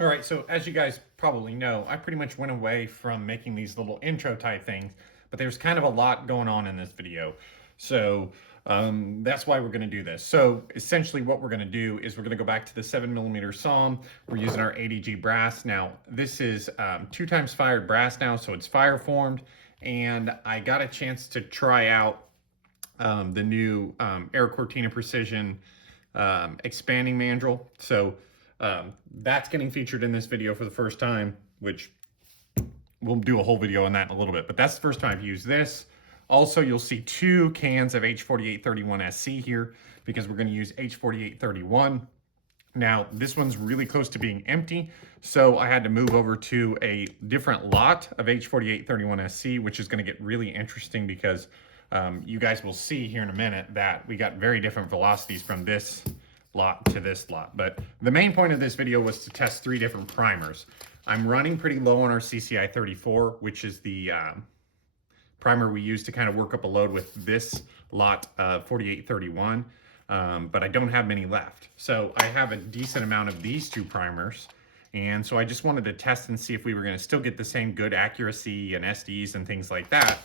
All right, so as you guys probably know, I pretty much went away from making these little intro type things, but there's kind of a lot going on in this video. So that's why we're gonna do this. So essentially what we're gonna do is we're gonna go back to the 7mm SAUM. We're using our ADG brass. Now, this is 2 times fired brass now, so it's fire formed. And I got a chance to try out the new Air Cortina Precision expanding mandrel. So that's getting featured in this video for the first time, which we'll do a whole video on that in a little bit, but that's the first time I've used this. Also, you'll see 2 cans of H4831SC here because we're going to use H4831. Now, this one's really close to being empty, so I had to move over to a different lot of H4831SC, which is going to get really interesting because you guys will see here in a minute that we got very different velocities from this lot to this lot. But the main point of this video was to test 3 different primers. I'm running pretty low on our CCI 34, which is the primer we use to kind of work up a load with this lot 4831, but I don't have many left. So I have a decent amount of these 2 primers, and so I just wanted to test and see if we were going to still get the same good accuracy and SDs and things like that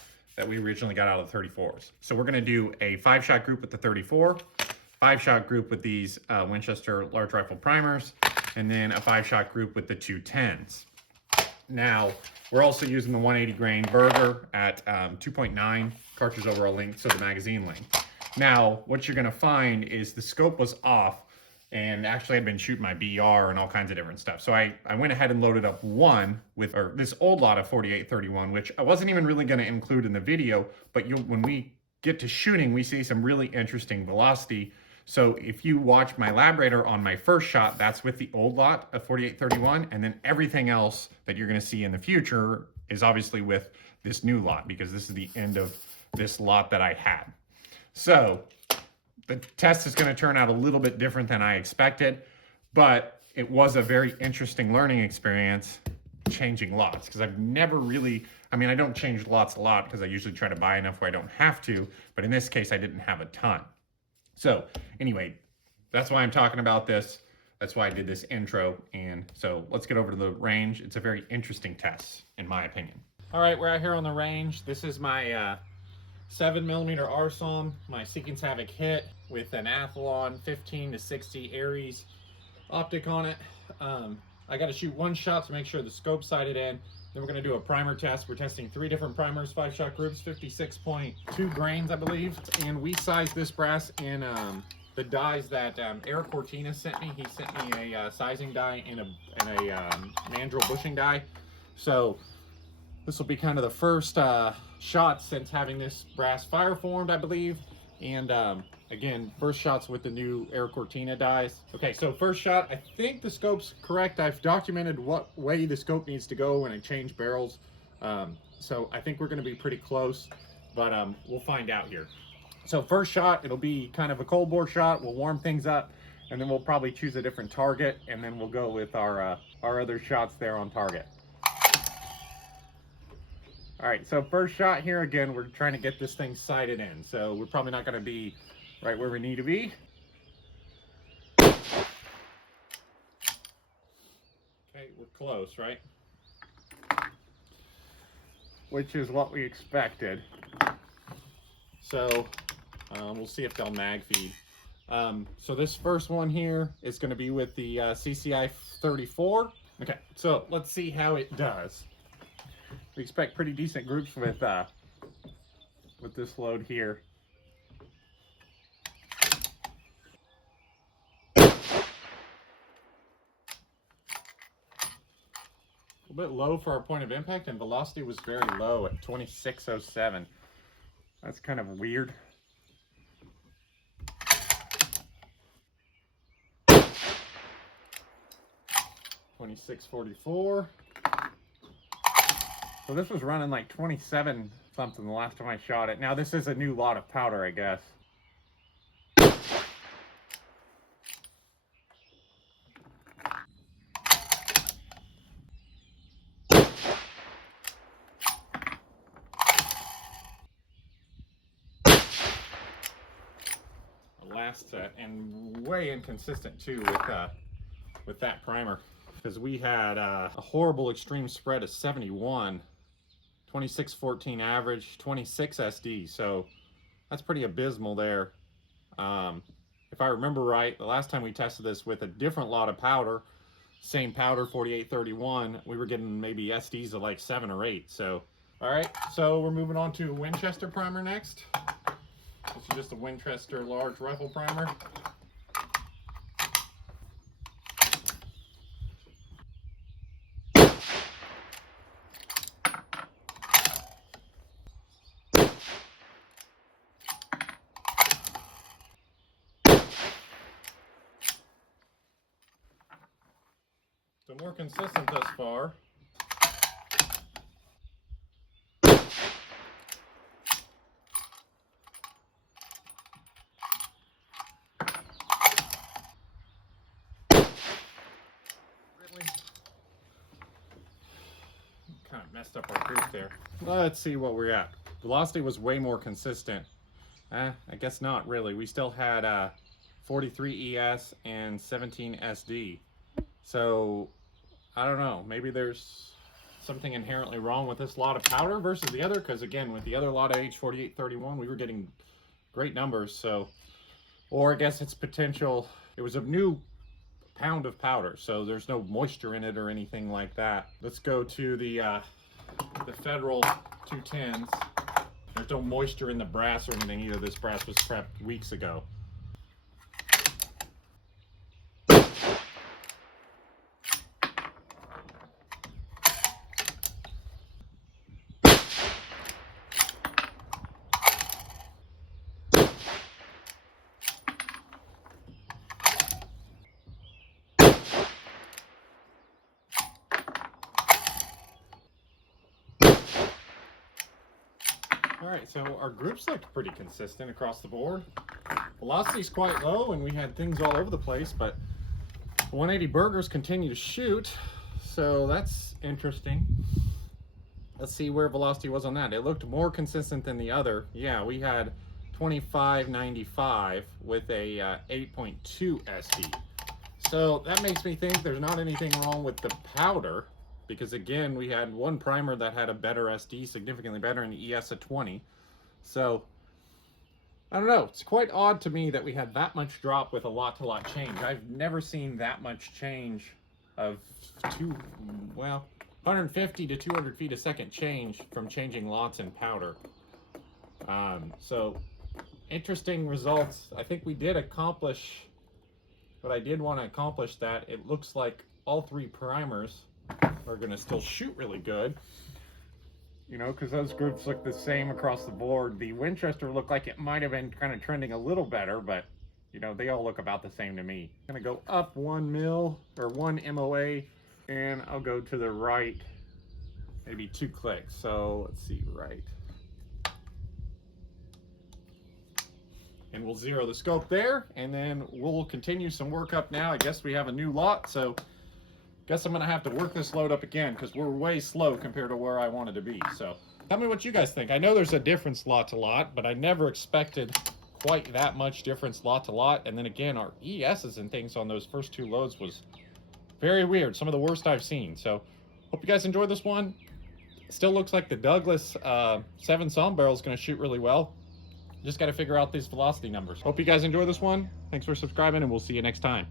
we originally got out of the 34s. So we're going to do a 5-shot group with the 34, 5-shot group with these Winchester large rifle primers, and then a 5-shot group with the 210s. Now, we're also using the 180 grain Berger at 2.9 cartridge overall length, so the magazine length. Now, what you're going to find is the scope was off, and actually I'd been shooting my BR and all kinds of different stuff. So I went ahead and loaded up one with this old lot of 4831, which I wasn't even really going to include in the video, but when we get to shooting, we see some really interesting velocity. So if you watch my labradar on my first shot, that's with the old lot of 4831, and then everything else that you're going to see in the future is obviously with this new lot, because this is the end of this lot that I had. So the test is going to turn out a little bit different than I expected, but it was a very interesting learning experience changing lots, because I've never really, I mean, I don't change lots a lot because I usually try to buy enough where I don't have to, but in this case I didn't have a ton. So anyway, that's why I'm talking about this. That's why I did this intro. And so let's get over to the range. It's a very interesting test, in my opinion. All right, we're out here on the range. This is my 7mm RSAUM, my Seekins Havoc hit with an Athlon 15 to 60 Aries optic on it. I got to shoot 1 shot to make sure the scope's sighted in. Then we're going to do a primer test. We're testing 3 different primers, 5-shot groups, 56.2 grains, I believe. And we sized this brass in the dies that Air Cortina sent me. He sent me a sizing die and a mandrel bushing die. So this will be kind of the first shot since having this brass fire formed, I believe. And again, first shots with the new Air Cortina dies. Okay, so first shot, I think the scope's correct. I've documented what way the scope needs to go when I change barrels. So I think we're gonna be pretty close, but we'll find out here. So first shot, it'll be kind of a cold bore shot. We'll warm things up, and then we'll probably choose a different target, and then we'll go with our other shots there on target. All right, so first shot here, again, we're trying to get this thing sighted in. So we're probably not gonna be right where we need to be. Okay, we're close, right? Which is what we expected. So we'll see if they'll mag feed. So this first one here is gonna be with the CCI 34. Okay, so let's see how it does. We expect pretty decent groups with this load here. A little bit low for our point of impact, and velocity was very low at 2607. That's kind of weird. .2644. So this was running like 27 something the last time I shot it. Now this is a new lot of powder, I guess. Last set, and way inconsistent too with that primer. because we had a horrible extreme spread of 71, 26-14 average, 26 SD. So that's pretty abysmal there. If I remember right, the last time we tested this with a different lot of powder, same powder, 4831, we were getting maybe SDs of like 7 or 8. So, all right, so we're moving on to a Winchester primer next. This is just a Winchester large rifle primer. So more consistent thus far. Really? Kind of messed up our group there. Let's see what we're at. Velocity was way more consistent. I guess not really. We still had 43 ES and 17 SD. So, I don't know, maybe there's something inherently wrong with this lot of powder versus the other, because again, with the other lot of H4831, we were getting great numbers, so, or I guess it's potential, it was a new pound of powder, so there's no moisture in it or anything like that. Let's go to the Federal 210s. There's no moisture in the brass or anything either. This brass was prepped weeks ago. All right, so our groups looked pretty consistent across the board. Velocity's quite low, and we had things all over the place, but 180 Bergers continue to shoot, so that's interesting. Let's see where velocity was on that. It looked more consistent than the other. Yeah, we had 2595 with a 8.2 SD. So that makes me think there's not anything wrong with the powder, because again, we had one primer that had a better SD, significantly better, in the ES of 20. So, I don't know, it's quite odd to me that we had that much drop with a lot-to-lot change. I've never seen that much change of 150 to 200 feet a second change from changing lots in powder. So, interesting results. I think we did accomplish what I did want to accomplish, that it looks like all three primers are going to still shoot really good, you know, because those groups look the same across the board. The Winchester looked like it might have been kind of trending a little better, but you know, they all look about the same to me. I'm going to go up 1 mil or 1 MOA, and I'll go to the right maybe 2 clicks. So let's see, right, and we'll zero the scope there, and then we'll continue some work up now. I guess we have a new lot, so guess I'm gonna have to work this load up again, because we're way slow compared to where I wanted to be. So tell me what you guys think. I know there's a difference lot to lot, but I never expected quite that much difference lot to lot. And then again, our ESs and things on those first 2 loads was very weird, some of the worst I've seen. So hope you guys enjoyed this one. Still looks like the Douglas 7 SAUM barrel is going to shoot really well. Just got to figure out these velocity numbers. Hope you guys enjoy this one. Thanks for subscribing, and we'll see you next time.